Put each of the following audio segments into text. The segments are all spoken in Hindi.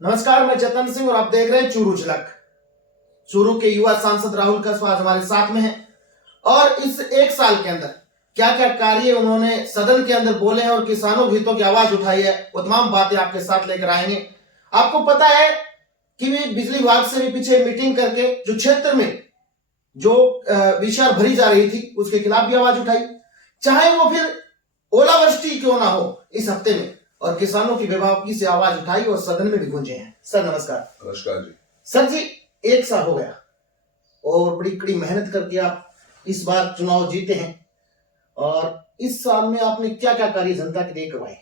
नमस्कार, मैं चेतन सिंह और आप देख रहे हैं चूरू झलक। चूरू के युवा सांसद राहुल कस्बा आज हमारे साथ में हैं और इस एक साल के अंदर क्या क्या कार्य उन्होंने सदन के अंदर बोले हैं और किसानों के हितों की आवाज उठाई है, वो तमाम बातें आपके साथ लेकर आएंगे। आपको पता है कि वे बिजली विभाग से भी पीछे मीटिंग करके जो क्षेत्र में जो विचार भरी जा रही थी उसके खिलाफ भी आवाज उठाई, चाहे वो फिर ओलावृष्टि क्यों ना हो इस हफ्ते में, और किसानों की बेबाकी से आवाज उठाई और सदन में भी गूंजे हैं। सर नमस्कार। नमस्कार जी। सर जी, एक साल हो गया और बड़ी कड़ी मेहनत करके आप इस बार चुनाव जीते हैं, और इस साल में आपने क्या क्या कार्य जनता के लिए करवाए?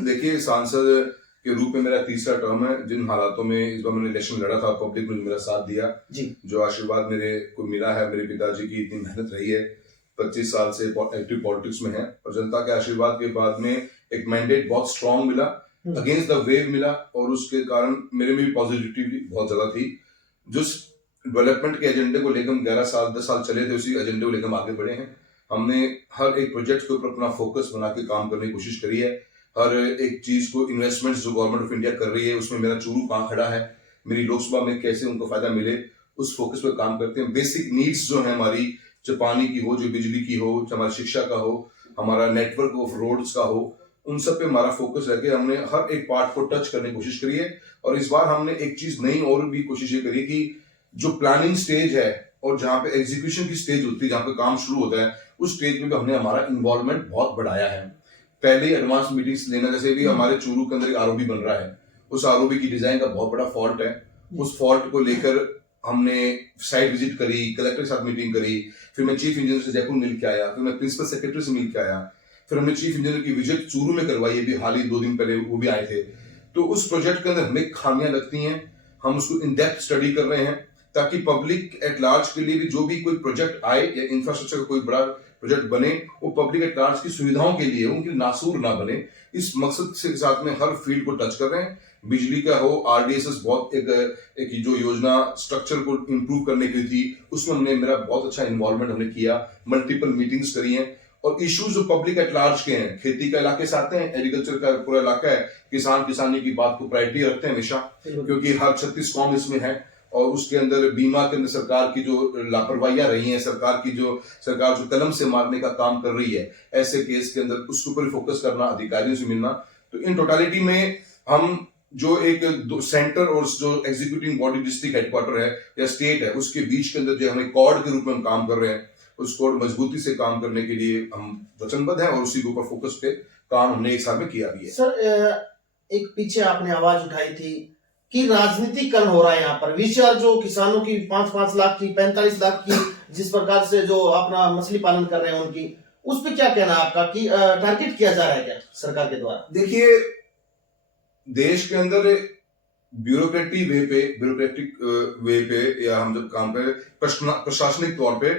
देखिए, सांसद के रूप में मेरा तीसरा टर्म है। जिन हालातों में इस बार मैंने इलेक्शन लड़ा था, पब्लिक ने मेरा साथ दिया जी। जो आशीर्वाद मेरे को मिला है, मेरे पिताजी की इतनी मेहनत रही है, 25 साल से एक्टिव पॉलिटिक्स में है, और जनता के आशीर्वाद के बाद में एक मैंडेट बहुत स्ट्रांग मिला, अगेंस्ट द वेव मिला, और उसके कारण मेरे में भी पॉजिटिविटी बहुत ज्यादा थी। जिस डेवलपमेंट के एजेंडे को लेकर 11 साल 10 साल चले थे, उसी एजेंडे को लेकर हम आगे बढ़े हैं। हमने हर एक प्रोजेक्ट के ऊपर अपना फोकस बना के काम करने की कोशिश करी है। हर एक चीज को, इन्वेस्टमेंट्स जो गवर्नमेंट ऑफ इंडिया कर रही है उसमें मेरा चूरू कहाँ खड़ा है, मेरी लोकसभा में कैसे उनको फायदा मिले, उस फोकस पर काम करते हैं। बेसिक नीड्स जो है हमारी, जो पानी की हो, जो बिजली की हो, जो हमारी शिक्षा का हो, हमारा नेटवर्क ऑफ रोड्स का हो, उन सब पे हमारा फोकस रह के हमने हर एक पार्ट को टच करने की कोशिश करी है। और इस बार हमने एक चीज नई और भी कोशिश ये करी कि जो प्लानिंग स्टेज है और जहाँ पे एग्जीक्यूशन की स्टेज होती है, जहाँ पे काम शुरू होता है, उस स्टेज में भी हमने हमारा इन्वॉल्वमेंट बहुत बढ़ाया है। पहले ही एडवांस मीटिंग्स लेना, जैसे भी हमारे चूरू के अंदर एक आरओबी बन रहा है, उस आरओबी की डिजाइन का बहुत बड़ा फॉल्ट है। उस फॉल्ट को लेकर हमने साइट विजिट करी, कलेक्टर के साथ मीटिंग करी, फिर मैं चीफ इंजीनियर से जयपुर मिल के आया, फिर मैं प्रिंसिपल सेक्रेटरी से मिल के आया, फिर हमने चीफ इंजीनियर की विजिट चूरू में करवाई, अभी हाल ही 2 दिन पहले वो भी आए थे। तो उस प्रोजेक्ट के अंदर हमें खामियां लगती हैं, हम उसको इन डेप्थ स्टडी कर रहे हैं, ताकि पब्लिक एट लार्ज के लिए भी जो भी कोई प्रोजेक्ट आए या इंफ्रास्ट्रक्चर का कोई बड़ा प्रोजेक्ट बने, वो पब्लिक एट लार्ज की सुविधाओं के लिए, उनकी नासूर ना बने। इस मकसद से साथ में हर फील्ड को टच कर रहे हैं। बिजली का हो, आरडीएसएस बहुत एक जो योजना स्ट्रक्चर को इंप्रूव करने की थी, उसमें हमने मेरा बहुत अच्छा इन्वॉल्वमेंट हमने किया, मल्टीपल मीटिंग्स करी हैं। और इश्यूज जो पब्लिक एट लार्ज के हैं, खेती का इलाके से आते हैं, एग्रीकल्चर का पूरा इलाका है, किसानी की बात को प्रायोरिटी रखते हैं हमेशा, क्योंकि हर 36 कौम इसमें है। और उसके अंदर बीमा के अंदर सरकार की जो लापरवाहियां रही हैं, सरकार जो कलम से मारने का काम कर रही है, ऐसे केस के अंदर उसके ऊपर फोकस करना, अधिकारियों से मिलना। तो इन टोटालिटी में हम जो एक सेंटर और जो एग्जीक्यूटिव बॉडी डिस्ट्रिक्ट हेडक्वार्टर है या स्टेट है, उसके बीच के अंदर जो हमें कॉर्ड के रूप में हम काम कर रहे हैं, उसको मजबूती से काम करने के लिए हम वचनबद्ध हैं, और उसी के ऊपर फोकस पे काम हमने एक साल में किया भी है। सर, एक पीछे आपने आवाज उठाई थी कि राजनीतिकरण हो रहा है यहाँ पर। विचार जो किसानों की 5-5 लाख की, 45 लाख की, जिस प्रकार से जो अपना मछली पालन कर रहे हैं उनकी, उस पर क्या कहना है आपका कि टारगेट किया जा रहा है क्या सरकार के द्वारा? देखिए, देश के अंदर ब्यूरोक्रेटिक वे पे या हम जब काम पे प्रशासनिक तौर पे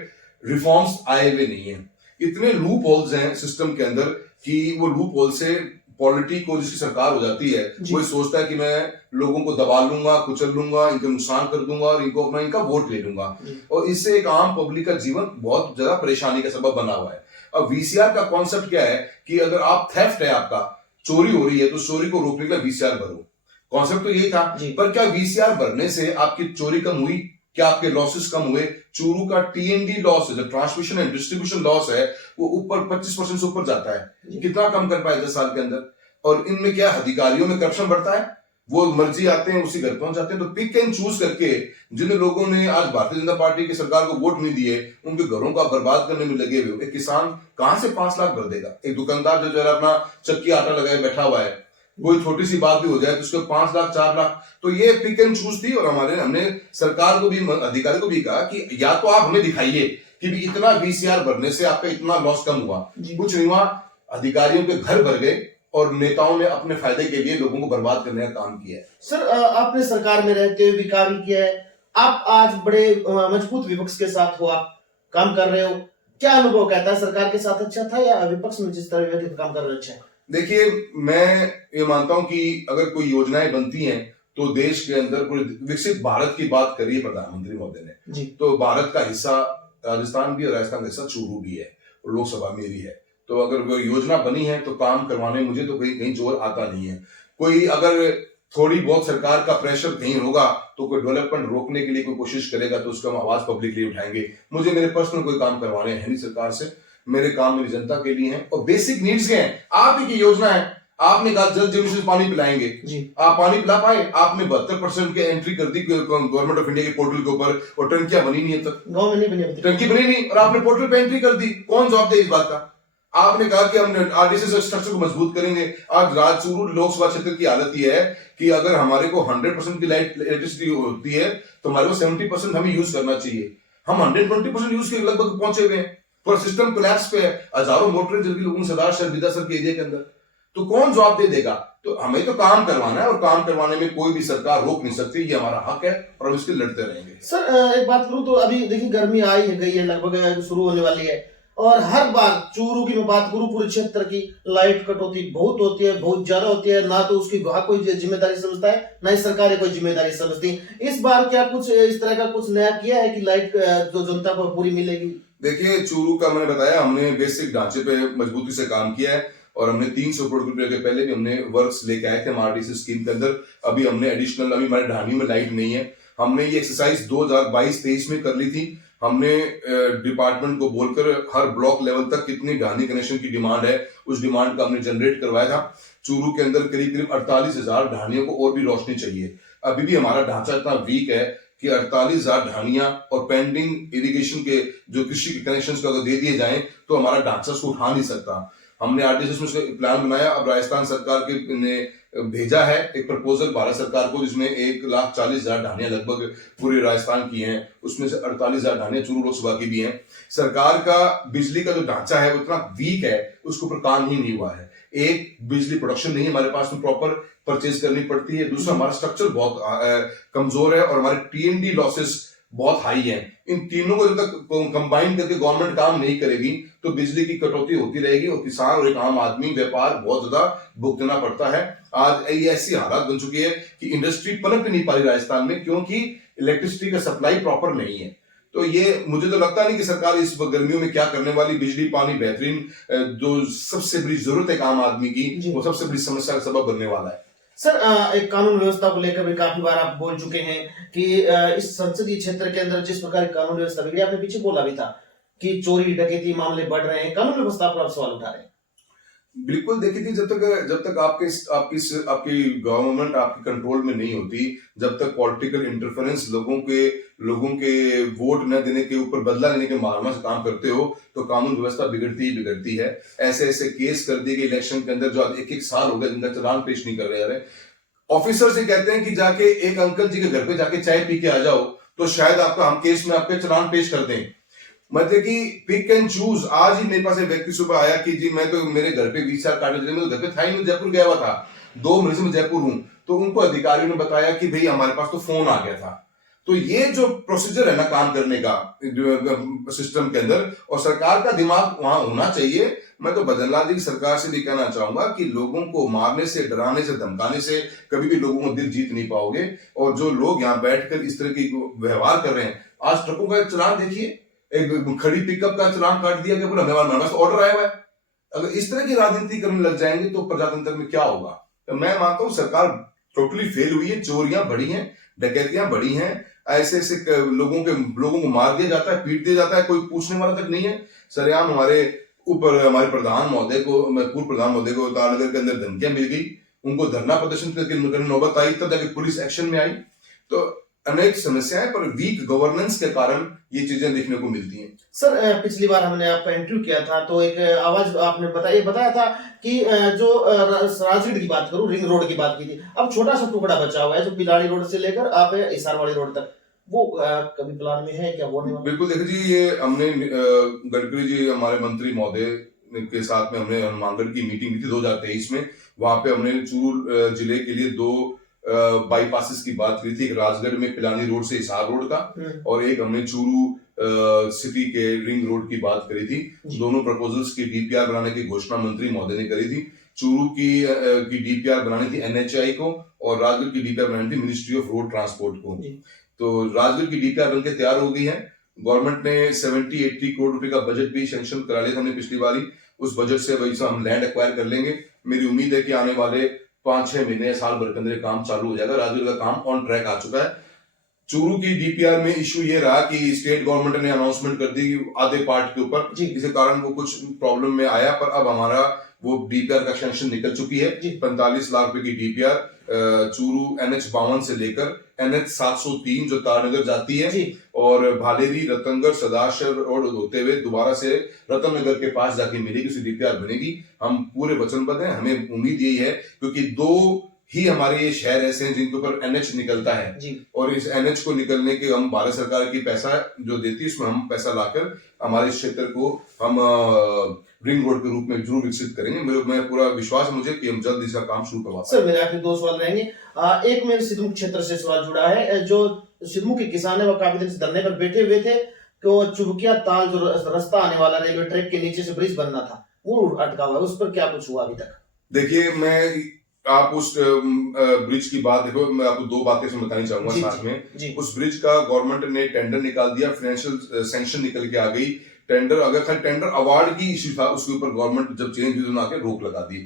रिफॉर्म्स आए हुए नहीं है। इतने लूप होल्स हैं सिस्टम के अंदर कि वो लूप होल से पॉलिटी को, जिसकी सरकार हो जाती है, वो सोचता है कि मैं लोगों को दबा लूंगा, कुचल लूंगा, इनका नुकसान कर दूंगा और इनका वोट ले लूंगा, और इससे एक आम पब्लिक का जीवन बहुत ज्यादा परेशानी का सबब बना हुआ है। अब वीसीआर का कॉन्सेप्ट क्या है कि अगर आप थेफ्ट है, आपका चोरी हो रही है, तो चोरी को रोकने के लिए वीसीआर भरो। कॉन्सेप्ट तो यही था, पर क्या वीसीआर भरने से आपकी चोरी कम हुई? क्या आपके लॉसेस कम हुए? चूरू का टीएनडी लॉस है, जो ट्रांसमिशन एंड डिस्ट्रीब्यूशन लॉस है, वो ऊपर 25% से ऊपर जाता है। कितना कम कर पाए 10 साल के अंदर? और इनमें क्या अधिकारियों में करप्शन बढ़ता है, वो मर्जी आते हैं, उसी घर पहुंच जाते हैं। तो पिक एंड चूज करके जिन लोगों ने आज भारतीय जनता पार्टी की सरकार को वोट नहीं दिए, उनके घरों का बर्बाद करने में लगे हुए। एक किसान कहां से 5 लाख भर देगा? एक दुकानदार जो है अपना चक्की आटा लगाए बैठा हुआ है, कोई छोटी सी बात भी हो जाए तो उसको 5 लाख 4 लाख। तो ये पिक एंड चूज थी, और हमने सरकार को भी, अधिकारी को भी कहा कि या तो आप हमें दिखाइए कि भी इतना वीसीआर भरने से आपका इतना लॉस कम हुआ। कुछ नहीं हुआ, अधिकारियों के घर भर गए और नेताओं ने अपने फायदे के लिए लोगों को बर्बाद करने का काम किया है। सर, आपने सरकार में रहते हुए भी कार्य किया है, आप आज बड़े मजबूत विपक्ष के साथ हो, आप काम कर रहे हो, क्या अनुभव कहता है? सरकार के साथ अच्छा था या विपक्ष में जिस तरह काम कर रहे अच्छा है? देखिए, मैं ये मानता हूं कि अगर कोई योजनाएं बनती हैं तो देश के अंदर पूरे विकसित भारत की बात करी है प्रधानमंत्री महोदय ने, तो भारत का हिस्सा राजस्थान भी और राजस्थान का हिस्सा चूरू भी है और लोकसभा में भी है। तो अगर वो योजना बनी है तो काम करवाने मुझे तो कहीं जोर आता नहीं है। कोई अगर थोड़ी बहुत सरकार का प्रेशर कहीं होगा तो कोई डेवलपमेंट रोकने के लिए कोई कोशिश करेगा तो उसका हम आवाज पब्लिकली उठाएंगे। मुझे मेरे पर्सनल कोई काम करवाने हैं नहीं सरकार से, मेरे काम मेरी जनता के लिए हैं और बेसिक नीड्स के हैं। आप ही की योजना है, आपने कहा जल जीवन मिशन पानी पिलाएंगे जी। आप पानी पिला पाए? आपने 72% की एंट्री कर दी गवर्नमेंट ऑफ इंडिया के पोर्टल के ऊपर और टंकियां बनी नहीं है, तक गाँव में नहीं बनी अभी तक। टंकी बनी नहीं और आपने पोर्टल पे एंट्री कर दी। कौन जवाब दे इस बात का? आपने कहा कि हम आरडीसी स्ट्रक्चर को मजबूत करेंगे। आज चूरू लोकसभा क्षेत्र की हालत यह है कि अगर हमारे को 100% की इलेक्ट्रिसिटी होती है तो हमारे को 70% हमें यूज करना चाहिए। हम 120% यूज के लगभग पहुंचे हुए हैं, पूरा सिस्टम कोलैप्स पे है। हजारों मोटरें जल गई लोगों ने सरदार शहर विद्यासर के एरिया के अंदर, तो कौन जवाब दे देगा? तो हमें तो काम करवाना है और काम करवाने में कोई भी सरकार रोक नहीं सकती, ये हमारा हक है और हम इसके लड़ते रहेंगे। सर एक बात करूं तो अभी देखिए गर्मी आई है गई है, लगभग शुरू होने वाली है और हर बार चूरू की मैं बात करूं पूरे क्षेत्र की लाइट कटौती बहुत होती है, बहुत ज्यादा होती है। ना तो उसकी वहां कोई जिम्मेदारी समझता है ना ही सरकार कोई जिम्मेदारी समझती। इस बार क्या कुछ इस तरह का कुछ नया किया है कि लाइट जो जनता को पूरी मिलेगी? देखिए चूरू का मैंने बताया, हमने बेसिक ढांचे पे मजबूती से काम किया है और हमने 300 करोड़ रुपए के पहले भी हमने वर्क्स लेके आए थे आरडीसी स्कीम के अंदर। अभी हमने एडिशनल, अभी हमारे ढाणी में लाइट नहीं है, हमने ये एक्सरसाइज 2022-23 में कर ली थी। हमने डिपार्टमेंट को बोलकर हर ब्लॉक लेवल तक कितनी ढाणी कनेक्शन की डिमांड है उस डिमांड का हमने जनरेट करवाया था। चूरू के अंदर करीब करीब 48,000 ढाणियों को और भी रोशनी चाहिए। अभी भी हमारा ढांचा इतना वीक है कि 48,000 ढाणियां और पेंडिंग इरिगेशन के जो कृषि के कनेक्शंस को अगर दे दिए जाएं तो हमारा ढांचा उसको उठा नहीं सकता। हमने आरडीसी में उसका प्लान बनाया। अब राजस्थान सरकार के ने भेजा है एक प्रपोजल भारत सरकार को, जिसमें 1,40,000 ढाणियां लगभग पूरे राजस्थान की हैं, उसमें से 48,000 ढाणियां चूरू लोकसभा की भी हैं। सरकार का बिजली का जो ढांचा है वो इतना वीक है, उसके ऊपर काम ही नहीं हुआ है। एक, बिजली प्रोडक्शन नहीं है हमारे पास में, प्रॉपर परचेज करनी पड़ती है। दूसरा, हमारा स्ट्रक्चर बहुत कमजोर है और हमारे टीएनडी लॉसेस बहुत हाई है। इन तीनों को जब तक कंबाइन करके गवर्नमेंट काम नहीं करेगी तो बिजली की कटौती होती रहेगी और किसान और एक आम आदमी, व्यापार बहुत ज्यादा भुगतना पड़ता है। आज ये ऐसी हालत बन चुकी है कि इंडस्ट्री पनप नहीं पा रही राजस्थान में, क्योंकि इलेक्ट्रिसिटी का सप्लाई प्रॉपर नहीं है। तो ये मुझे तो लगता नहीं कि सरकार इस गर्मियों में क्या करने वाली। बिजली पानी बेहतरीन जो सबसे बड़ी जरूरत है आम आदमी की, वो सबसे बड़ी समस्या का सबब बनने वाला है। सर एक कानून व्यवस्था को लेकर भी काफी बार आप बोल चुके हैं कि इस संसदीय क्षेत्र के अंदर जिस प्रकार की कानून व्यवस्था बिगड़ी, आपने पीछे बोला भी था कि चोरी डकैती मामले बढ़ रहे हैं, कानून व्यवस्था पर आप सवाल उठा रहे हैं। बिल्कुल, देखिए जब तक आपकी गवर्नमेंट आपके कंट्रोल में नहीं होती, जब तक पॉलिटिकल इंटरफेरेंस लोगों के वोट न देने के ऊपर बदला लेने के मारना से काम करते हो तो कानून व्यवस्था बिगड़ती ही बिगड़ती है। ऐसे ऐसे केस कर दिए गए इलेक्शन के अंदर जो आज 1-1 साल हो गया जिनका चालान पेश नहीं कर रहे हैं। ऑफिसर से कहते हैं कि जाके एक अंकल जी के घर पे जाके चाय पी के आ जाओ तो शायद आपका हम केस में आपके चालान पेश कर दें। मतलब कि पिक एंड चूज। आज ही मेरे पास एक व्यक्ति सुबह आया कि जी मैं तो मेरे घर पे 20 साल काटे, मेरे घर पे था ही नहीं, जयपुर गया हुआ था, 2 महीने से मैं जयपुर हूं। तो उनको अधिकारियों ने बताया कि भाई हमारे पास तो फोन आ गया था। तो ये जो प्रोसीजर है ना काम करने का जो सिस्टम के अंदर, और सरकार का दिमाग वहां होना चाहिए। मैं तो भजनलाल जी की सरकार से भी कहना चाहूंगा कि लोगों को मारने से, डराने से, धमकाने से कभी भी लोगों को दिल जीत नहीं पाओगे। और जो लोग यहाँ बैठकर इस तरह की व्यवहार कर रहे हैं, आज ट्रकों का चलान देखिए, एक खड़ी पिकअप का चलान काट दिया गया, हमारे पास ऑर्डर आया हुआ है। अगर इस तरह की राजनीति करने लग जाएंगे तो प्रजातंत्र में क्या होगा? तो मैं मानता हूं सरकार टोटली फेल हुई है। चोरियां बढ़ी हैं, डकैतियां बढ़ी हैं, ऐसे ऐसे लोगों को मार दिया जाता है, पीट दिया जाता है, कोई पूछने वाला तक नहीं है। सरेआम हमारे ऊपर हमारे प्रधान महोदय को, पूर्व प्रधान महोदय को तालनगर के अंदर धमकियां मिल गई, उनको धरना प्रदर्शन करके नौबत आई, तब जाके पुलिस एक्शन में आई। तो अनेक समस्याएं, पर वीक गवर्नेंस के कारण ये चीजें देखने को मिलती हैं। सर पिछली बार हमने आपका इंटरव्यू किया था तो एक आवाज आपने बताया था कि जो राजगढ़ की बात करूं, रिंग रोड की बात की थी, अब छोटा सा टुकड़ा बचा हुआ है जो पिलाड़ी रोड से लेकर आप हिसारवाड़ी रोड तक, वो कभी प्लान में है क्या? वो नहीं? बिल्कुल, देखिए जी, ये हमने गडकरी जी हमारे मंत्री महोदय के साथ में हमने हनुमानगढ़ की मीटिंग की थी 2023 में। वहां पे हमने चूरू जिले के लिए 2 बाईपासेस की बात की थी, एक राजगढ़ में पिलानी रोड से हिसार रोड का, और एक हमने चूरू सिटी के रिंग रोड की बात करी थी। दोनों प्रपोजल्स की डीपीआर बनाने की घोषणा मंत्री महोदय ने करी थी। चूरू की डीपीआर बनानी थी एनएचआई को और राजगढ़ की डीपीआर बनानी थी मिनिस्ट्री ऑफ रोड ट्रांसपोर्ट को। तो राजगढ़ की डीपीआर बनकर तैयार हो गई है। गवर्नमेंट ने 70-80 करोड़ रुपए का बजट भी सैंक्शन करा लिया था हमने पिछली बारी। उस बजट से वही हम लैंड एक्वायर कर लेंगे। मेरी उम्मीद है कि आने वाले 5-6 महीने साल भर के अंदर काम चालू हो जाएगा। राजौरी का काम ऑन ट्रैक आ चुका है। चूरू की डीपीआर में इशू ये रहा कि स्टेट गवर्नमेंट ने अनाउंसमेंट कर दी आधे पार्ट के ऊपर, जिसके कारण वो कुछ प्रॉब्लम में आया, पर अब हमारा वो डीपीआर का सेंक्शन निकल चुकी है। 45 लाख रुपए की डीपीआर चूरू NH52 से लेकर NH703 जो तारनगर जाती है और भालेरी, रतनगढ़, सदाशर रोड होते हुए दोबारा से रतननगर के पास जाके मिलेगी, उसी डीपीआर बनेगी। हम पूरे वचनबद्ध हैं। हमें उम्मीद यही है क्योंकि 2 ही हमारे ये शहर ऐसे हैं जिनके ऊपर NH निकलता है और इस NH को निकलने के हम भारत सरकार की पैसा जो देती है उसमें हम पैसा लाकर हमारे क्षेत्र को हम रिंग रोड के रूप में जरूर विकसित करेंगे। मैं पूरा विश्वास है मुझे कि हम जल्द इसका काम शुरू करवा सर, मेरे आखिरी 2 सवाल रहेंगे। एक मेरे सिद्धमुख क्षेत्र से सवाल जुड़ा है। जो सिद्धमुख के किसान है वो काफी दिन से धरने पर बैठे हुए थे कि वो चुबकिया ताल जो रास्ता आने वाला रेलवे ट्रैक के नीचे से ब्रिज बनना था वो अटका हुआ है, उस पर क्या कुछ हुआ अभी तक? देखिए, आप उस ब्रिज की बात देखो, मैं आपको 2 बातें बतानी चाहूंगा साथ में। उस ब्रिज का गवर्नमेंट ने टेंडर निकाल दिया, फाइनेंशियल सेंक्शन निकल के आ गई। टेंडर अगर खाली टेंडर अवार्ड की इश्यू था, उसके ऊपर गवर्नमेंट जब चेंज हुई आके रोक लगा दी।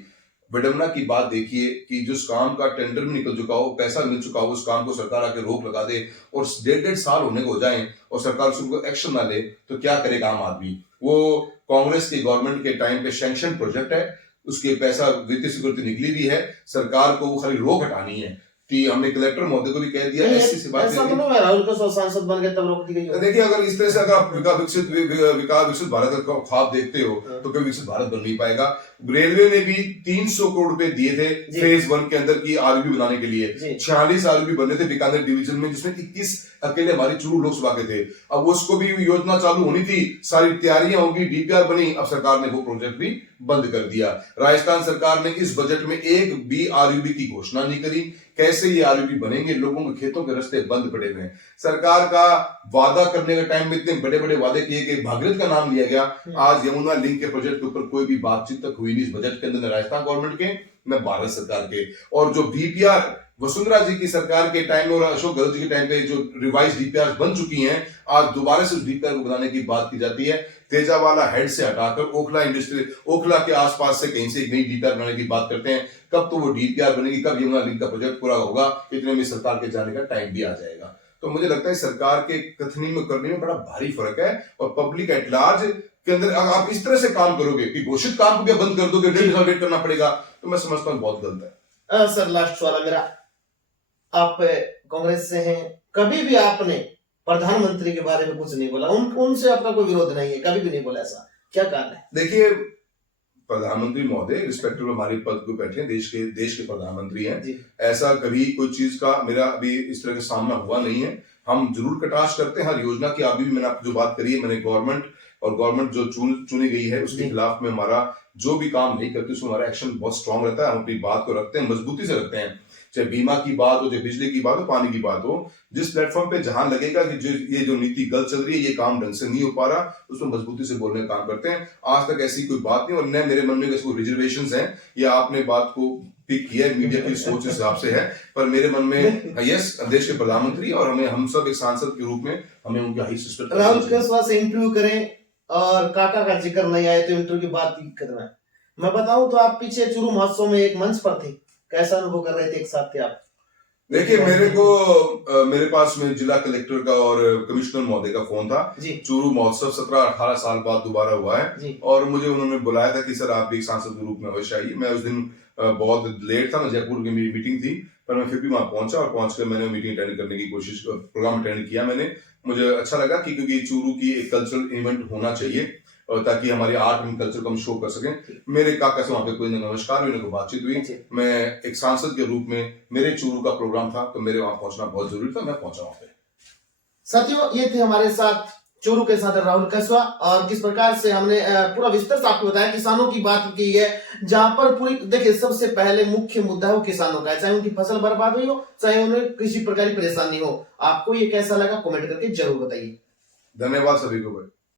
विडम्बना की बात देखिए कि जिस काम का टेंडर भी निकल चुका हो, पैसा मिल चुका हो, उस काम को सरकार आके रोक लगा दे और 1.5 साल होने को हो जाए और सरकार उसको एक्शन ना ले तो क्या करेगा आम आदमी? वो कांग्रेस की गवर्नमेंट के टाइम पे सैंक्शन प्रोजेक्ट है, उसके पैसा वित्तीय स्वीकृति निकली भी है, सरकार को खाली रोक हटानी है। कि हमने कलेक्टर महोदय को भी कह दिया, ऐसी सी बात ऐसा तो नहीं है राहुल का सांसद बन गए तब रोक दी गई। देखिए, अगर इस तरह से अगर आप विकसित भारत का ख्वाब देखते हो तो कभी विकसित भारत बन नहीं पाएगा। रेलवे ने भी 300 करोड़ रुपए दिए थे फेज 1 के अंदर की आरयूबी बनाने के लिए। 46 आरयूबी बने थे बीकानेर डिवीजन में, जिसमें 21 अकेले हमारी चूरू लोकसभा के थे। अब उसको भी योजना चालू होनी थी, सारी तैयारियां होगी, डीपीआर बनी, अब सरकार ने वो प्रोजेक्ट भी बंद कर दिया। राजस्थान सरकार ने इस बजट में एक भी आरयूबी की घोषणा नहीं करी। कैसे ये आरयूबी बनेंगे? लोगों के खेतों के रास्ते बंद पड़े हुए हैं। सरकार का वादा करने के टाइम में इतने बड़े बड़े वादे किए गए, भागीरथ का नाम लिया गया, आज यमुना लिंक के प्रोजेक्ट के ऊपर कोई भी बातचीत तक हुई नहीं इस बजट के अंदर, न राजस्थान गवर्नमेंट के न भारत सरकार के। और जो डीपीआर वसुंधरा जी की सरकार के टाइम में और अशोक गहलोत जी के टाइम पे जो रिवाइज डीपीआर बन चुकी हैं, आज दोबारा से उस डीपीआर को बनाने की बात की जाती है। तेजावाला हेड से हटाकर ओखला इंडस्ट्री, ओखला के आसपास से कहीं से एक नई डीपीआर बनाने की बात करते हैं। कब तो वो डीपीआर बनेगी, कब यमुना लिंक का प्रोजेक्ट पूरा होगा, इतने में सरकार के जाने का टाइम भी आ जाएगा। तो मुझे लगता है सरकार के कथनी में करने में बड़ा भारी फर्क है और पब्लिक एट लार्ज के अंदर अगर आप इस तरह से काम करोगे कि घोषित काम को क्या बंद कर दोगे, 1.5 साल वेट करना पड़ेगा, तो मैं समझता हूँ बहुत गलत है। सर, लास्ट सवाल मेरा, आप कांग्रेस से हैं, कभी भी आपने प्रधानमंत्री के बारे में कुछ नहीं बोला, उनसे आपका कोई विरोध नहीं है, कभी भी नहीं बोला, ऐसा क्या कारण है? देखिए, प्रधानमंत्री महोदय रिस्पेक्टेबल हमारे पद को बैठे, देश के प्रधानमंत्री हैं। ऐसा कभी कोई चीज का मेरा अभी इस तरह का सामना हुआ नहीं है। हम जरूर कटाक्ष करते हैं हर योजना की। अभी भी मैंने आपको जो बात करी है, मैंने गवर्नमेंट जो चुनी गई है उसके खिलाफ में हमारा जो भी काम नहीं करते उसमें हमारा एक्शन बहुत स्ट्रांग रहता है। हम अपनी बात को रखते हैं, मजबूती से रखते हैं, चाहे बीमा की बात हो, चाहे बिजली की बात हो, पानी की बात हो। जिस प्लेटफॉर्म पे जहां लगेगा कि ये जो नीति गलत चल रही है, ये काम ढंग से नहीं हो पा रहा, उसमें मजबूती से बोलने का काम करते हैं। आज तक ऐसी कोई बात नहीं और न मेरे मन में कोई रिजर्वेशंस हैं, या आपने बात को पिक किया है, मीडिया की सोच इस हिसाब से है, पर मेरे मन में यस, देश के प्रधानमंत्री और हम सब एक सांसद के रूप में हमें उनकी हाई रिस्पेक्ट। राहुल केसवा से इंटरव्यू करें और काका का जिक्र नहीं आए तो इंटरव्यू की बात करना है। मैं बताऊं तो आप पीछे चूरू महोत्सव में एक मंच पर थे, कैसा अनुभव कर रहे थे, एक साथ थे आप? देखिए, मेरे पास में जिला कलेक्टर का और कमिश्नर महोदय का फोन था। चूरू महोत्सव 17-18 साल बाद दोबारा हुआ है और मुझे उन्होंने बुलाया था कि सर आप भी सांसद के रूप में अवश्य आइए। मैं उस दिन बहुत लेट था, मैं जयपुर की मेरी मीटिंग थी, पर मैं फिर भी वहां पहुंचा और पहुंचकर मैंने मीटिंग अटेंड करने की कोशिश, प्रोग्राम अटेंड किया मैंने। मुझे अच्छा लगा कि क्योंकि चूरू की एक कल्चरल इवेंट होना चाहिए और ताकि हमारी आर्ट एंड कल्चर को हम शो कर सकें। मेरे काका से वहां पे कोई नमस्कार हुई, कोई बातचीत हुई। मैं एक सांसद के रूप में, मेरे चूरू का प्रोग्राम था तो मेरे वहां पहुंचना बहुत जरूरी था, मैं पहुंचा वहां पे। साथियों, ये थे हमारे साथ चूरू के साथ राहुल केसवा और किस प्रकार से हमने पूरा विस्तार से आपको बताया, किसानों की बात की है, जहां पर पूरी देखिए सबसे पहले मुख्य मुद्दा हो किसानों का, चाहे उनकी फसल बर्बाद हुई हो, चाहे उन्हें किसी प्रकार की परेशानी हो। आपको ये कैसा लगा कमेंट करके जरूर बताइए। धन्यवाद सभी को भाई।